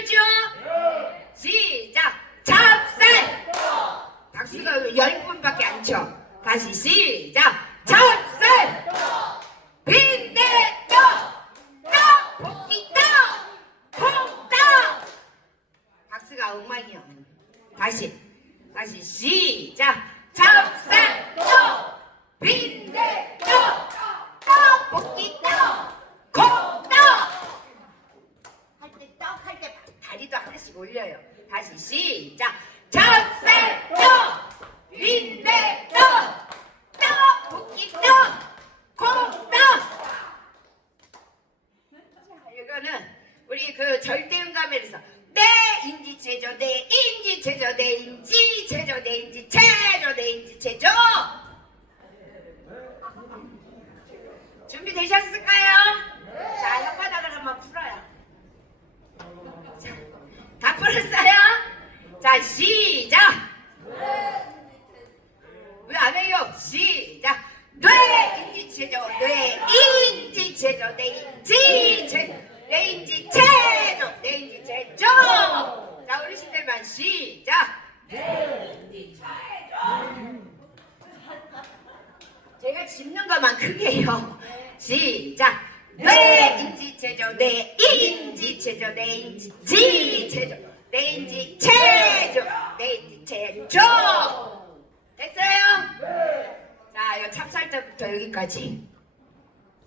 그죠? 시작. 찹쌀. 박수가 열 분밖에 안 쳐. 다시 시작. 찹쌀. 빈대떡. 떡 볶이떡. 콩떡. 박수가 엉망이야. 다시. 다시 시작. 찹쌀 떡. 빈대떡. 떡볶이떡. 콩떡. 할 때 떡 할 때 다리도 하나씩 올려요. 다시 시작. 찹쌀떡, 빈대떡, 떡볶이떡, 콩떡. 자, 이거는 우리 그 절대음감에서 내 인지 제조 내 인지 제조 내 인지 제조 내 인지 제조 내 인지 제조 준비되셨을까요? 자, 혓바닥을 한번 풀어요. 자, 다 풀었어요? 자, 시작! 왜 안 해요? 시작! 뇌인지 제조, 뇌인지 제조, 뇌인지 제조, 뇌인지 제조, 뇌인지 제조! 자, 어르신들만 시작! 제가 짚는 것만 크게 해요. 시작! 뇌인지 제조, 뇌인지 제조, 뇌인지 지 제조, 뇌인지 체조, 뇌인지 체조! 됐어요? 자, 이거 찹쌀떡부터 여기까지.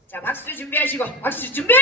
자, 박수 준비하시고, 박수 준비! 박수 준비!